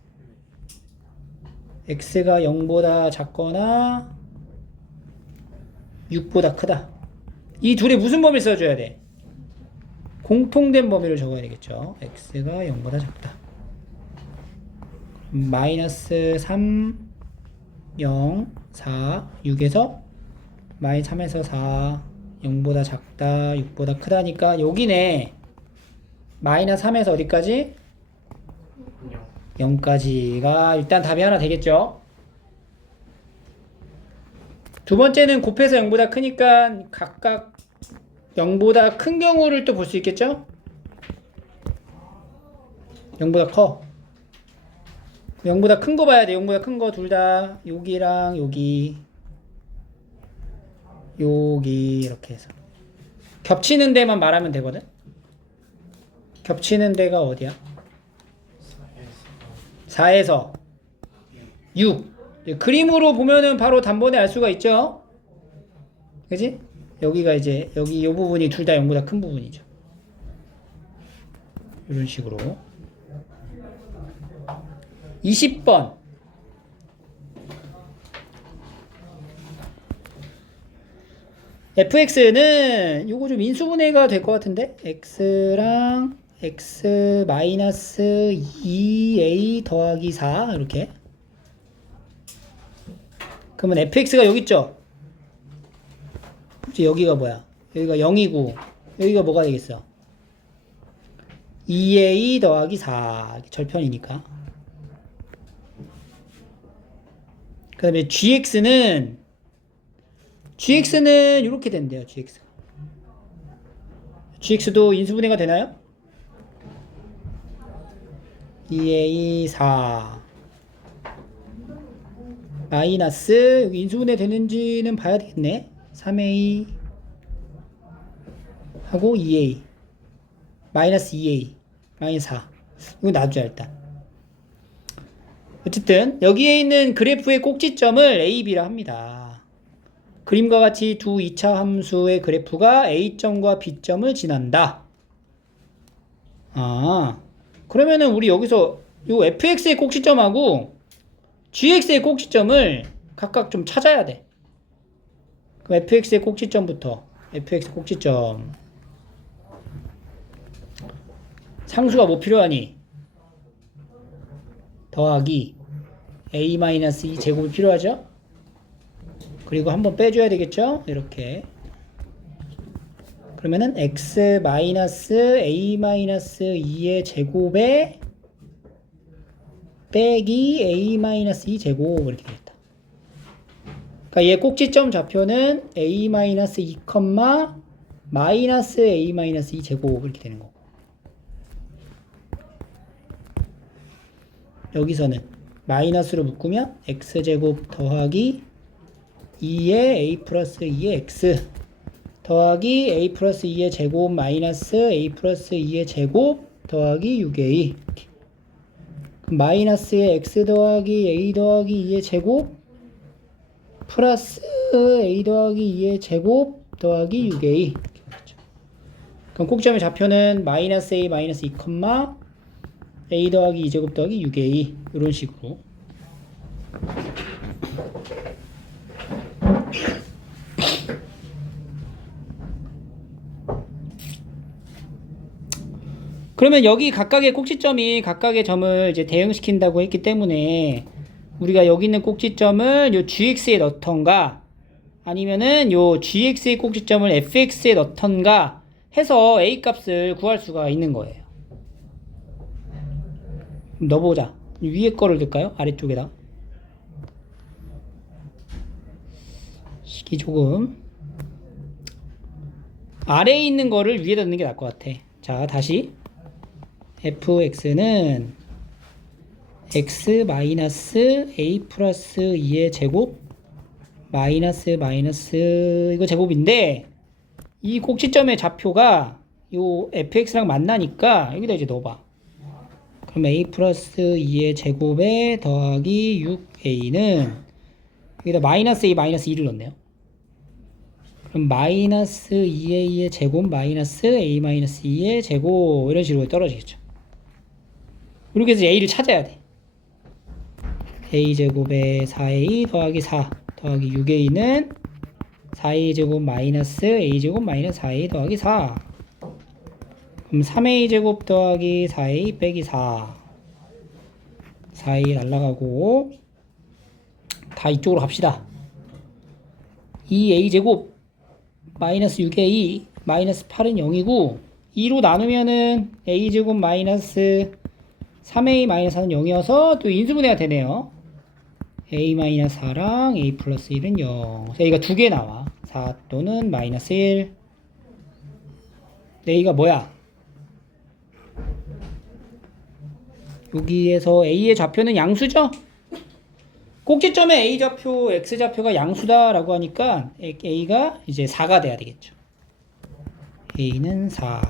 x가 0보다 작거나 6보다 크다. 이 둘이 무슨 범위를 써줘야 돼? 공통된 범위를 적어야 되겠죠. x가 0보다 작다. 마이너스 3, 0, 4, 6에서 마이너스 3에서 4, 0보다 작다, 6보다 크다니까 여기네. 마이너스 3에서 어디까지? 0까지가 일단 답이 하나 되겠죠. 두 번째는 곱해서 0보다 크니까 각각 0보다 큰 경우를 또 볼 수 있겠죠? 0보다 커. 0보다 큰 거 봐야 돼. 0보다 큰 거 둘 다 여기랑 여기 이렇게 해서 겹치는 데만 말하면 되거든. 겹치는 데가 어디야? 4에서 6. 그림으로 보면은 바로 단번에 알 수가 있죠. 그지? 여기가 이제 여기 이 부분이 둘 다 0보다 큰 부분이죠. 이런 식으로. 20번. fx는 요거 좀 인수분해가 될 것 같은데 x랑 x 마이너스 2a 더하기 4 이렇게. 그러면 fx가 여기 있죠? 그치, 여기가 뭐야? 여기가 0이고 여기가 뭐가 되겠어? 2a 더하기 4 절편이니까. 그 다음에 gx는 이렇게 된대요. gx도 인수분해가 되나요? 2a 4 마이너스 여기 인수분해 되는지는 봐야 되겠네. 3a 하고 2a 마이너스 2a 마이너스 4 이거 놔두자 일단. 어쨌든 여기에 있는 그래프의 꼭지점을 a, b라 합니다. 그림과 같이 두 2차 함수의 그래프가 a점과 b점을 지난다. 아, 그러면은 우리 여기서 요 fx의 꼭지점하고 gx의 꼭지점을 각각 좀 찾아야 돼. 그럼 fx의 꼭지점부터 fx 꼭지점 상수가 뭐 필요하니? 더하기 a-2 제곱이 필요하죠? 그리고 한번 빼줘야 되겠죠? 이렇게. 그러면은 x 마이너스 a-2의 제곱에 빼기 a-2 제곱 이렇게 되겠다. 그러니까 얘 꼭지점 좌표는 a-2, 마이너스 a-2 제곱 이렇게 되는 거고. 여기서는 마이너스로 묶으면 x제곱 더하기 2의 a 플러스 2의 x 더하기 a 플러스 2의 제곱 마이너스 a 플러스 2의 제곱 더하기 6a. 마이너스의 x 더하기 a 더하기 2의 제곱 플러스 a 더하기 2의 제곱 더하기 6a. 그럼 꼭지점의 좌표는 마이너스 a 마이너스 2, a 더하기 2제곱 더하기 6a 이런 식으로. 그러면 여기 각각의 꼭지점이 각각의 점을 이제 대응시킨다고 했기 때문에 우리가 여기 있는 꼭지점을 요 gx에 넣던가 아니면은 요 gx의 꼭지점을 fx에 넣던가 해서 a 값을 구할 수가 있는 거예요. 넣어보자. 위에 거를 넣을까요? 아래쪽에다. 식이 조금 아래에 있는 거를 위에다 넣는 게 나을 것 같아. 자, 다시 fx는 x 마이너스 a 플러스 2의 제곱 마이너스 이거 제곱인데 이 꼭지점의 좌표가 요 fx랑 만나니까 여기다 이제 넣어봐. 그럼 a 플러스 2의 제곱에 더하기 6a는 여기다 마이너스 a 마이너스 2를 넣네요. 그럼 마이너스 2a의 제곱 마이너스 a 마이너스 2의 제곱 이런 식으로 떨어지겠죠. 이렇게 해서 a를 찾아야 돼. a제곱에 4a 더하기 4 더하기 6a는 4a제곱 마이너스 a제곱 마이너스 4a 더하기 4. 그럼 3a제곱 더하기 4a 빼기 4. 4a 날라가고 다 이쪽으로 갑시다. 2a제곱 마이너스 6a 마이너스 8은 0이고 2로 나누면은 a제곱 마이너스 3a 마이너스 4는 0이어서 또 인수분해가 되네요. a 마이너스 4랑 a 플러스 1은 0. 그래서 a가 두 개 나와. 4 또는 마이너스 1. a가 뭐야? 여기에서 a의 좌표는 양수죠? 꼭지점의 a 좌표, x 좌표가 양수다라고 하니까 a가 이제 4가 돼야 되겠죠. a는 4.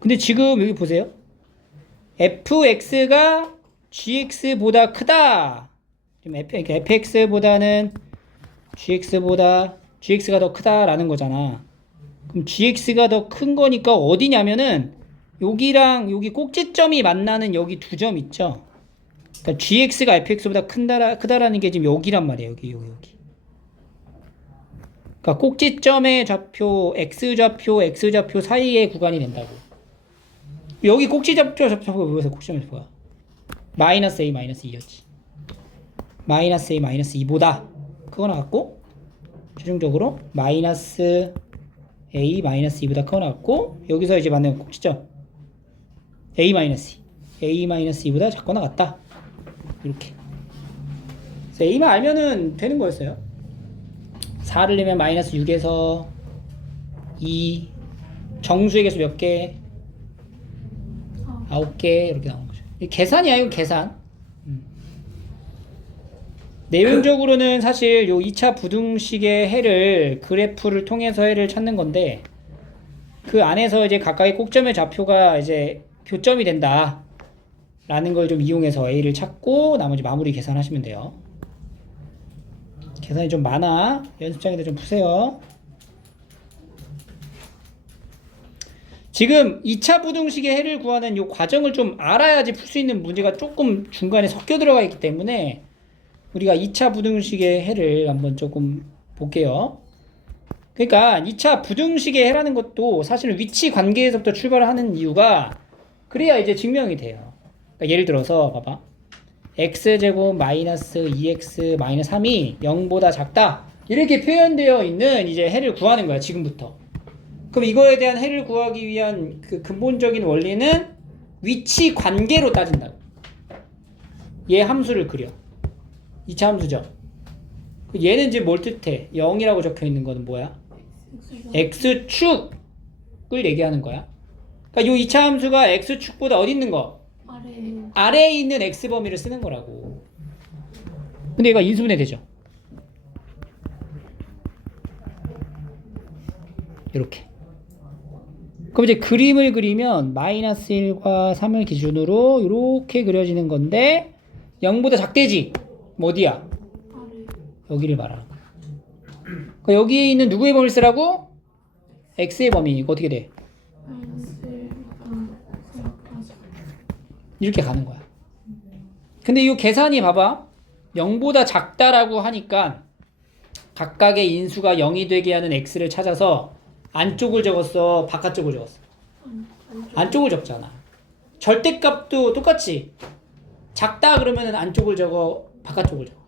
근데 지금 여기 보세요. fx가 gx보다 크다. 지금 fx보다는 gx가 더 크다라는 거잖아. 그럼 gx가 더 큰 거니까 어디냐면은 여기랑 여기 꼭지점이 만나는 여기 두 점 있죠. 그러니까 gx가 fx보다 크다라는 게 지금 여기란 말이에요. 여기. 그러니까 꼭지점의 좌표, x좌표 사이의 구간이 된다고. 여기 꼭지좌표가 뭐였어? 꼭지점의 좌표가 마이너스 a 마이너스 2였지. 마이너스 a 마이너스 2보다 크거나 같고, 최종적으로 마이너스 a 마이너스 2보다 크거나 같고, 여기서 이제 만나는 꼭지점 a 마이너스 2보다 작거나 같다. 이렇게. 그래서 a만 알면은 되는 거였어요. 4를 내면 마이너스 6에서 2, 정수의 개수 몇 개? 9개 이렇게 나오는 거죠. 계산이야, 이거 계산. 내용적으로는 사실 요 2차 부등식의 해를 그래프를 통해서 해를 찾는 건데, 그 안에서 이제 각각의 꼭점의 좌표가 이제 교점이 된다 라는 걸 좀 이용해서 a를 찾고 나머지 마무리 계산하시면 돼요. 계산이 좀 많아. 연습장에다 좀 푸세요. 지금 2차 부등식의 해를 구하는 이 과정을 좀 알아야지 풀 수 있는 문제가 조금 중간에 섞여 들어가 있기 때문에 우리가 2차 부등식의 해를 한번 조금 볼게요. 그러니까 2차 부등식의 해라는 것도 사실은 위치 관계에서부터 출발을 하는 이유가 그래야 이제 증명이 돼요. 그러니까 예를 들어서 봐봐. x제곱 마이너스 2x 마이너스 3이 0보다 작다. 이렇게 표현되어 있는 이제 해를 구하는 거야, 지금부터. 그럼 이거에 대한 해를 구하기 위한 그 근본적인 원리는 위치 관계로 따진다고. 얘 함수를 그려. 2차 함수죠. 얘는 지금 뭘 뜻해? 0이라고 적혀 있는 거는 뭐야? x축을 얘기하는 거야. 그러니까 요 2차 함수가 x축보다 어디 있는 거? 아래에 있는 x범위를 쓰는 거라고. 근데 얘가 인수분해 되죠. 이렇게. 그럼 이제 그림을 그리면 마이너스 1과 3을 기준으로 이렇게 그려지는 건데 0보다 작대지? 뭐 어디야? 여기를 말하는 거야. 그러니까 여기에 있는 누구의 범위를 쓰라고? x의 범위. 이거 어떻게 돼? 이렇게 가는 거야. 근데 이 계산이 봐봐. 0보다 작다라고 하니까 각각의 인수가 0이 되게 하는 x를 찾아서 안쪽을 적었어? 바깥쪽을 적었어? 안쪽을 적잖아. 절대값도 똑같이 작다 그러면 안쪽을 적어? 바깥쪽을 적어?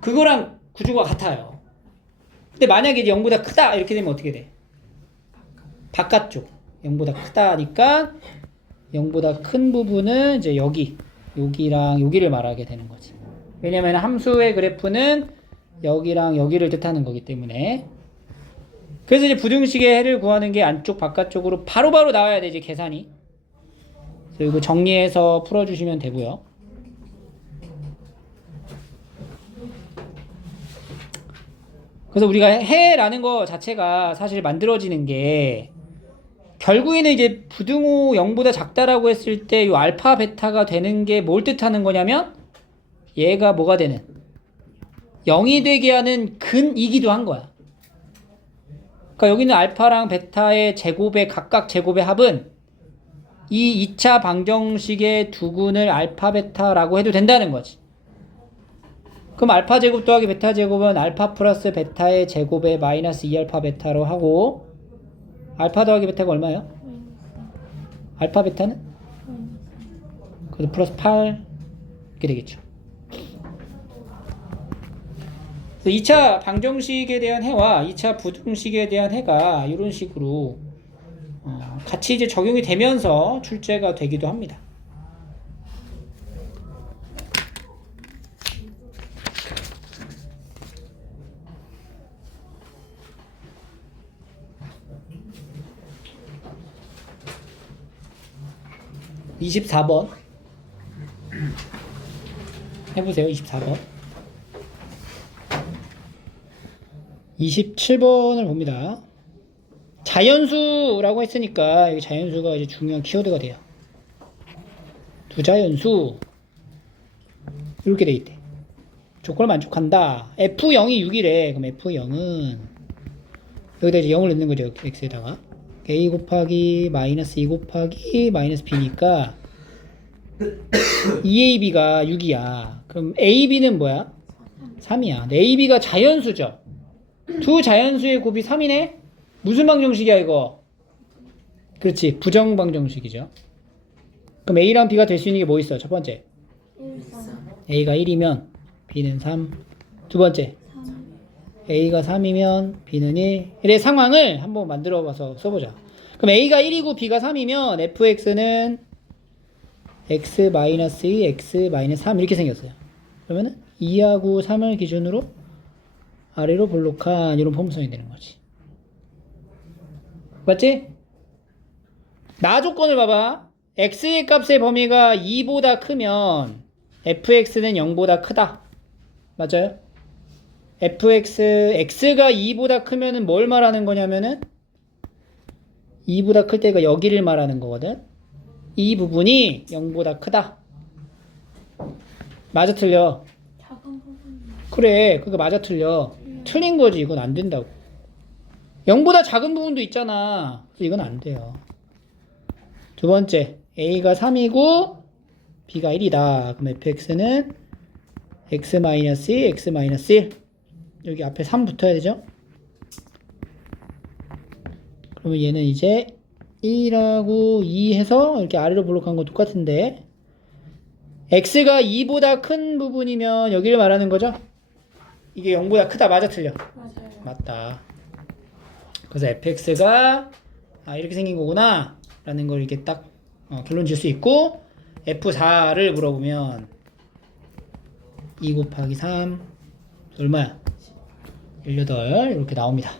그거랑 구조가 같아요. 근데 만약에 0보다 크다 이렇게 되면 어떻게 돼? 바깥쪽. 0보다 크다니까 0보다 큰 부분은 이제 여기랑 여기를 말하게 되는 거지. 왜냐면 함수의 그래프는 여기랑 여기를 뜻하는 거기 때문에. 그래서 이제 부등식의 해를 구하는 게 안쪽 바깥쪽으로 바로바로 나와야 돼, 이제 계산이. 그래서 이거 정리해서 풀어주시면 되고요. 그래서 우리가 해라는 거 자체가 사실 만들어지는 게 결국에는 이제 부등호 0보다 작다라고 했을 때 이 알파 베타가 되는 게 뭘 뜻하는 거냐면 얘가 뭐가 되는 0이 되게 하는 근이기도 한 거야. 그러니까 여기는 알파랑 베타의 제곱의 각각 제곱의 합은 이 2차 방정식의 두 근을 알파 베타라고 해도 된다는 거지. 그럼 알파 제곱 더하기 베타 제곱은 알파 플러스 베타의 제곱의 마이너스 2알파 베타로 하고 알파 더하기 베타가 얼마예요? 알파 베타는? 그래서 플러스 8 이렇게 되겠죠. 그래서 2차 방정식에 대한 해와 2차 부등식에 대한 해가 이런 식으로 같이 이제 적용이 되면서 출제가 되기도 합니다. (24번) 해보세요. 24번 27번을 봅니다. 자연수라고 했으니까 여기 자연수가 이제 중요한 키워드가 돼요. 두 자연수 이렇게 돼 있대. 조건을 만족한다. F0이 6이래. 그럼 F0은 여기다 이제 0을 넣는 거죠. x에다가 a 곱하기 마이너스 2 곱하기 마이너스 b니까 2ab가 6이야. 그럼 ab는 뭐야? 3이야. ab가 자연수죠. 두 자연수의 곱이 3이네? 무슨 방정식이야 이거? 그렇지. 부정방정식이죠. 그럼 a랑 b가 될 수 있는 게 뭐 있어? 첫 번째 1, 3, a가 1이면 b는 3. 두 번째 3, a가 3이면 b는 1. 이래 상황을 한번 만들어 봐서 써보자. 그럼 a가 1이고 b가 3이면 fx는 x-2, x-3 이렇게 생겼어요. 그러면은 2하고 3을 기준으로 아래로 볼록한 이런 폼성이 되는 거지. 맞지? 나 조건을 봐봐. x의 값의 범위가 2보다 크면 fx는 0보다 크다. 맞아요? x가 2보다 크면은 뭘 말하는 거냐면은 2보다 클 때가 여기를 말하는 거거든. 이 부분이 0보다 크다. 맞아 틀려? 작은 부분. 그래, 그거 맞아 틀려. 틀린 거지. 이건 안 된다고. 0보다 작은 부분도 있잖아. 그래서 이건 안 돼요. 두 번째, a가 3이고 b가 1이다. 그럼 fx는 x-2, x-1. 여기 앞에 3 붙어야 되죠? 그러면 얘는 이제 1하고 2 해서 이렇게 아래로 볼록한 거 똑같은데 x가 2보다 큰 부분이면 여기를 말하는 거죠? 이게 0보다 크다. 맞아 틀려? 맞아요. 맞다. 그래서 fx가 이렇게 생긴 거구나 라는 걸 이렇게 딱 결론 질 수 있고 f4를 물어보면 2 곱하기 3 얼마야? 18 이렇게 나옵니다.